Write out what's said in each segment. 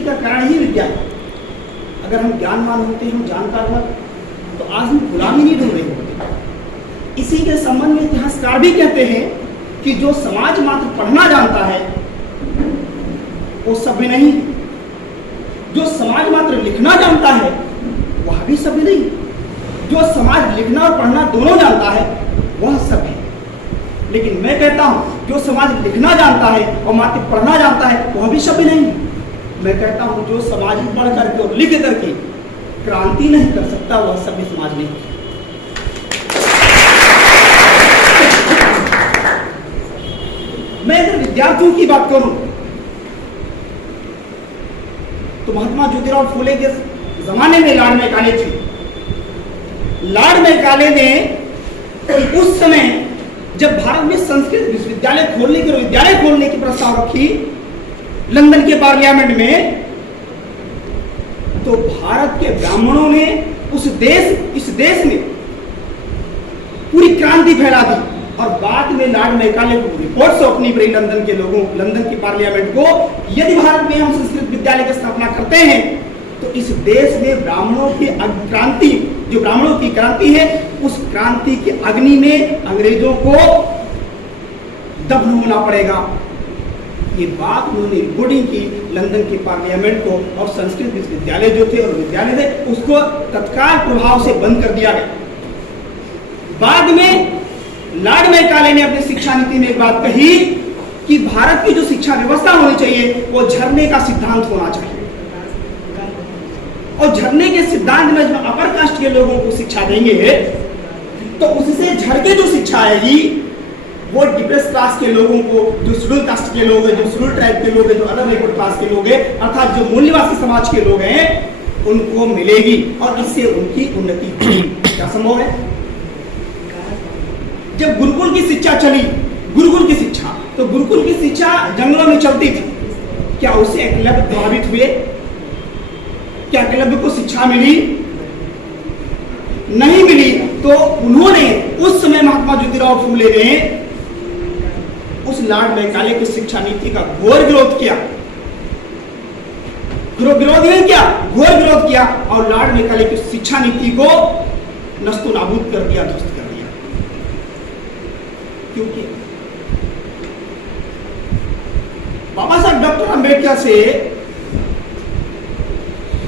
उन्नति का कारण ही विद्या है। अगर हम ज्ञानवान होते, हम जानकार होते, तो आज हम गुलामी नहीं ढूंढ रहे होते। इसी के संबंध में इतिहासकार भी कहते हैं कि जो समाज मात्र पढ़ना जानता है वो सभ्य नहीं, जो समाज मात्र लिखना जानता है वह भी सभ्य नहीं, जो समाज लिखना और पढ़ना दोनों जानता है वह सभ्य है। लेकिन मैं कहता हूं जो समाज लिखना जानता है और मात्र पढ़ना जानता है वह भी सभ्य नहीं। मैं कहता हूं जो समाज पढ़ करके और लिख करके क्रांति नहीं कर सकता वह सभ्य समाज नहीं। मैं अगर विद्यार्थियों की बात करूं तो महात्मा ज्योतिराव फुले के जमाने में लार्ड मैकाले थे। लार्ड मैकाले ने उस समय जब भारत में संस्कृत विश्वविद्यालय खोलने की प्रस्ताव रखी लंदन के पार्लियामेंट में, तो भारत के ब्राह्मणों ने इस देश में पूरी क्रांति फैला दी। और बाद में लॉर्ड मैकाले को रिपोर्ट सौंपनी पड़ी लंदन की पार्लियामेंट को, यदि भारत में हम संस्कृत विद्यालय की स्थापना करते हैं तो इस देश में ब्राह्मणों की क्रांति, जो ब्राह्मणों की क्रांति है, उस क्रांति की अग्नि में अंग्रेजों को दफन होना पड़ेगा। ये बात उन्होंने रिपोर्टिंग की लंदन के पार्लियामेंट को, और संस्कृत विश्वविद्यालय जो थे और विद्यालय थे उसको तत्काल प्रभाव से बंद कर दिया गया। बाद में लॉर्ड मैकाले ने अपनी शिक्षा नीति में एक बात कही कि भारत की जो शिक्षा व्यवस्था होनी चाहिए वो झरने का सिद्धांत होना चाहिए, और झरने के सिद्धांत में जब अपर कास्ट के लोगों को शिक्षा देंगे तो उससे झर के जो शिक्षा आएगी वो डिप्रेस क्लास के लोगों को, जो शेड्यूल कास्ट के लोग हैं, जो शेड्यूल ट्राइब के लोग हैं, जो अदर बैकवर्ड क्लास के लोग हैं, अर्थात जो मूल्यवासी समाज के लोग हैं, उनको मिलेगी और इससे उनकी उन्नति होगी। क्या संभव है? जब गुरुकुल की शिक्षा चली, गुरुकुल की शिक्षा, तो गुरुकुल की शिक्षा जंगलों में चलती थी, क्या उससे एकलव्य प्रभावित हुए? क्या एकलव्य को शिक्षा मिली? नहीं मिली। तो उन्होंने उस समय महात्मा ज्योतिराव फूले ने उस लॉर्ड मैकाले की शिक्षा नीति का घोर विरोध किया। विरोध नहीं किया, घोर विरोध किया, और लॉर्ड मैकाले की शिक्षा नीति को नस्तो नाबूद कर दिया, ध्वस्त कर दिया। क्योंकि बाबा साहब डॉक्टर अंबेडकर से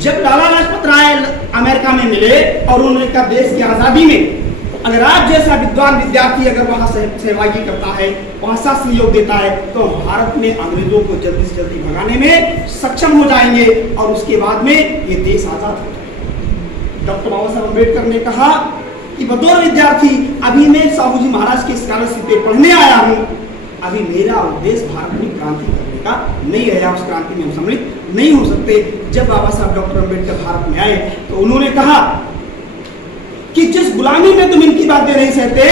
जब लाला लाजपत राय अमेरिका में मिले और उन्होंने कहा देश की आजादी में अगर आप जैसा विद्वान विद्यार्थी अगर वहां सहभागी करता है, वहां साथ सहयोग देता है, तो भारत में अंग्रेजों को जल्दी से जल्दी भगाने में सक्षम हो जाएंगे और उसके बाद में ये देश आजाद हो जाएगा। डॉक्टर बाबा साहब अम्बेडकर ने कहा कि बतौर विद्यार्थी अभी मैं साहू जी महाराज के स्कॉलरशिप पे पढ़ने आया हूँ, अभी मेरा उद्देश्य भारत में क्रांति करने का नहीं है, उस क्रांति में हम सम्मिलित नहीं हो सकते। जब बाबा साहब डॉक्टर अम्बेडकर भारत में आए तो उन्होंने कहा कि जिस गुलामी में तुम इनकी बातें नहीं सहते,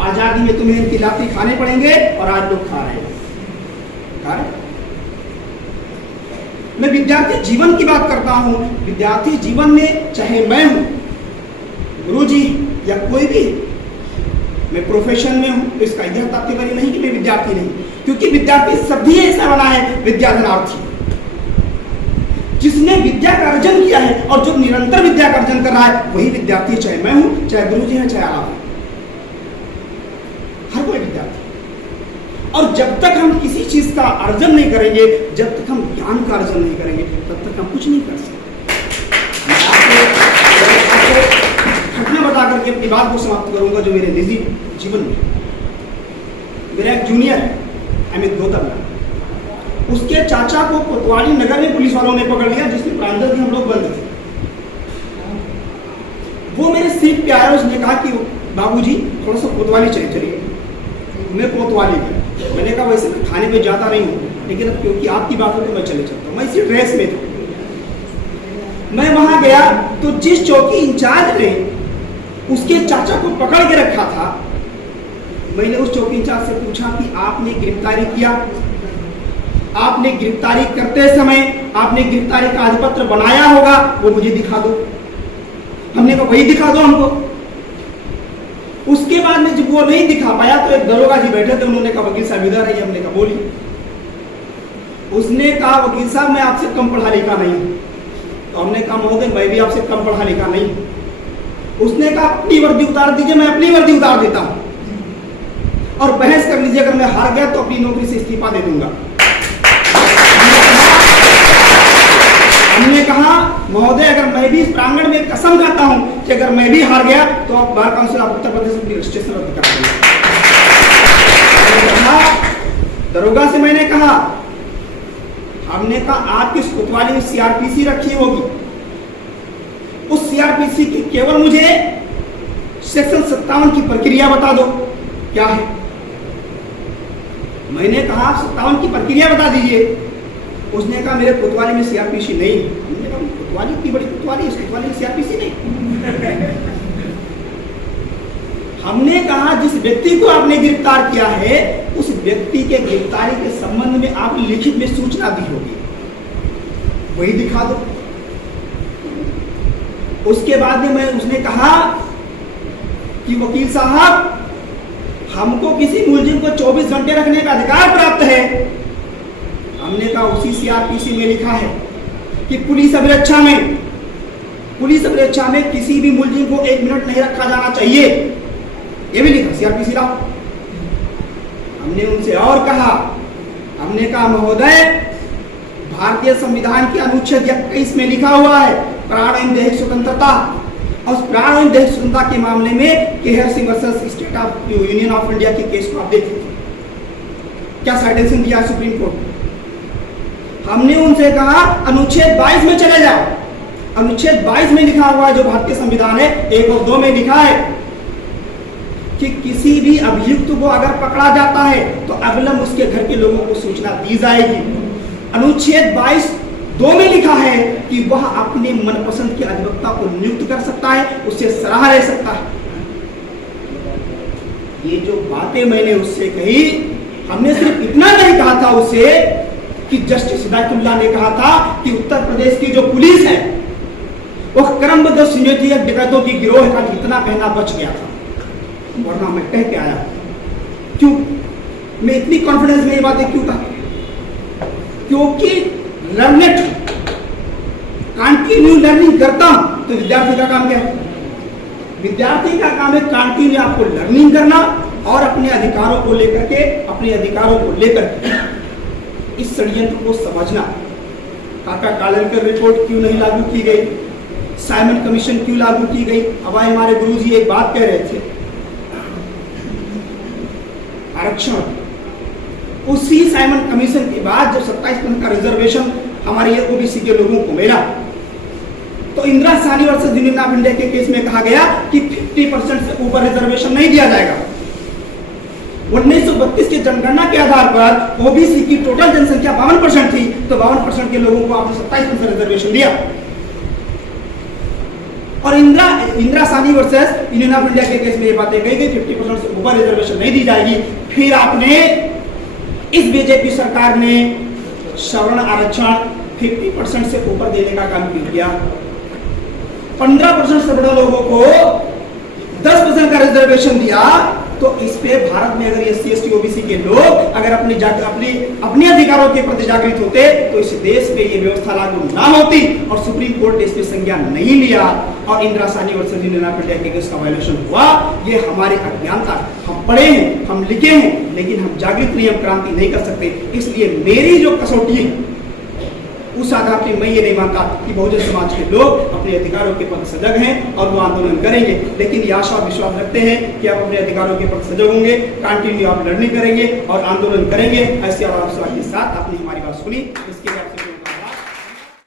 आजादी में तुम्हें इनकी लाठी खाने पड़ेंगे, और आज लोग खा रहे हैं। मैं विद्यार्थी जीवन की बात करता हूं। विद्यार्थी जीवन में चाहे मैं हूं, गुरुजी या कोई भी, मैं प्रोफेशन में हूं, तो इसका यह तात्पर्य नहीं कि मैं विद्यार्थी नहीं, क्योंकि विद्यार्थी सभी ऐसा बना है विद्याधनार्थी, जिसने विद्या का अर्जन किया है और जो निरंतर विद्या का अर्जन कर रहा है वही विद्यार्थी, चाहे मैं हूं, चाहे गुरुजी हैं, चाहे आप, हर कोई विद्यार्थी। और जब तक हम किसी चीज का अर्जन नहीं करेंगे, जब तक हम ज्ञान का अर्जन नहीं करेंगे, तब तक हम कुछ नहीं कर सकते। घटना बता करके अपनी बात को समाप्त करूंगा जो मेरे निजी जीवन में। मेरा एक जूनियर है अमित गौतम, उसके चाचा को कोतवाली नगर में पुलिस वालों ने पकड़ लिया, जिसमें प्रांगण हम लोग बंद थे। वो मेरे सीट पे आया, उसने कहा कि बाबूजी थोड़ा सा कोतवाली चलिए। मैं कोतवाली गया, मैंने कहा वैसे मैं थाने पे जाता नहीं हूँ, लेकिन अब क्योंकि आपकी बात है तो मैं चले चलता हूँ। मैं इसी ड्रेस में था। मैं वहां गया तो जिस चौकी इंचार्ज ने उसके चाचा को पकड़ के रखा था, मैंने उस चौकी इंचार्ज से पूछा कि आपने गिरफ्तारी किया, आपने गिरफ्तारी करते समय आपने गिरफ्तारी का आधिपत्र बनाया होगा, वो मुझे दिखा दो। हमने कहा वही दिखा दो हमको। उसके बाद में जब वो नहीं दिखा पाया तो एक दरोगा जी बैठे थे, उन्होंने कहा वकील साहब इधर है, हमने कहा बोलिए। उसने कहा वकील साहब मैं आपसे कम पढ़ा लिखा नहीं हूं। तो हमने कहा महोदय मैं भी आपसे कम पढ़ा लिखा नहीं हूं। उसने कहा अपनी वर्दी उतार दीजिए, मैं अपनी वर्दी उतार देता हूं और बहस कर लीजिए, अगर मैं हार गया तो अपनी नौकरी से इस्तीफा दे दूंगा। हमने कहा महोदय अगर मैं भी इस प्रांगण में कसम खाता हूं कि अगर मैं भी हार गया तो आप bar council of Uttar Pradesh में रजिस्ट्रेशन रद्द कर देंगे। दरोगा से मैंने कहा, हमने कहा आपकी इस कोतवाली में सीआरपीसी रखी होगी, उस सीआरपीसी की केवल मुझे सेक्शन 57 की प्रक्रिया बता दो क्या है। मैंने कहा 57 की प्रक्रिया बता दीजिए। उसने कहा मेरे कोतवाली में सीआरपीसी नहीं। हमने कहा कोतवाली इतनी बड़ी कोतवाली, इस कोतवाली में सीआरपीसी नहीं। हमने कहा जिस व्यक्ति को आपने गिरफ्तार किया है उस व्यक्ति के गिरफ्तारी के संबंध में आप लिखित में सूचना दी होगी, वही दिखा दो। उसके बाद में मैं उसने कहा कि वकील साहब हमको किसी मुलजिम को 24 घंटे रखने का अधिकार प्राप्त है। हमने कहा उसी सीआरपीसी में लिखा है कि पुलिस अभिरक्षा में किसी भी मुलजिम को 1 मिनट नहीं रखा जाना चाहिए, ये भी लिखा सीआरपीसी लाओ। हमने उनसे और कहा, हमने कहा महोदय भारतीय संविधान के अनुच्छेद 21 में लिखा हुआ है प्राण एवं दैहिक स्वतंत्रता, और उस प्राण एवं दैहिक स्वतंत्रता के मामले में Kehar Singh versus state of union of India के केस को आप देखिए क्या साइटेशन दिया सुप्रीम कोर्ट। हमने उनसे कहा अनुच्छेद 22 में चले जाओ। अनुच्छेद 22 में लिखा हुआ है जो भारतीय संविधान है 1 और 2 में लिखा है कि किसी भी अभियुक्त को अगर पकड़ा जाता है तो अविलंब उसके घर के लोगों को सूचना दी जाएगी। अनुच्छेद 22(2) में लिखा है कि वह अपने मनपसंद के अधिवक्ता को नियुक्त कर सकता है, उससे सलाह ले सकता है। ये जो बातें मैंने उससे कही, हमने सिर्फ इतना नहीं कहा था उससे कि जस्टिस हिदायतुल्लाह ने कहा था कि उत्तर प्रदेश की जो पुलिस है वह क्रमबद्ध संयोजित डकैतों की गिरोह का इतना कहना बच गया था, वरना मैं कह के आया। क्यों मैं इतनी कॉन्फिडेंस में ये बातें क्यों कहा? क्योंकि लर्नेट कंटिन्यू लर्निंग करता हूं तो विद्यार्थी का काम क्या है? विद्यार्थी का काम है कंटिन्यू आपको लर्निंग करना और अपने अधिकारों को लेकर इस षड्यंत्र को समझना। काका कालेलकर रिपोर्ट क्यों नहीं लागू की गई, साइमन कमीशन क्यों लागू की गई? अब हमारे गुरुजी एक बात कह रहे थे, आरक्षण, उसी साइमन कमीशन के बाद जब 27% का रिजर्वेशन हमारे ओबीसी के लोगों को मिला तो Indira Sahni versus union of India के केस में कहा गया कि 50% से ऊपर रिजर्वेशन नहीं दिया जाएगा। 1932 की जनगणना के आधार पर ओबीसी की टोटल जनसंख्या 52% थी, तो 52% के लोगों को आपने 27% रिजर्वेशन दिया। और Indira Sahni versus union of India के केस में ये बातें कही गई 50% से ऊपर रिजर्वेशन नहीं दी जाएगी। फिर आपने इस बीजेपी सरकार ने सवर्ण आरक्षण 50% से ऊपर देने का काम किया। 15% से बड़े लोगों को 10% का रिजर्वेशन दिया। तो इस पे भारत में अगर एससी एसटी ओबीसी के लोग अगर अपने अधिकारों के प्रति जागृत होते तो इस देश में ये व्यवस्था लागू ना होती और सुप्रीम कोर्ट ने इस पे संज्ञान नहीं लिया और Indira Sahni versus union of India के केस का वायलेशन हुआ। ये हमारे अज्ञानता, हम पढ़े हैं, हम लिखे हैं, लेकिन हम जागृत नहीं, हम क्रांति नहीं कर सकते। इसलिए मेरी जो कसौटी है उस आधार पर मैं ये नहीं मानता कि बहुजन समाज के लोग अपने अधिकारों के प्रति सजग हैं और वो आंदोलन करेंगे, लेकिन ये आशा और विश्वास रखते हैं कि आप अपने अधिकारों के प्रति सजग होंगे, कंटिन्यू आप लर्निंग करेंगे और आंदोलन करेंगे। ऐसे और के साथ आपने हमारी बात सुनी, इसके लिए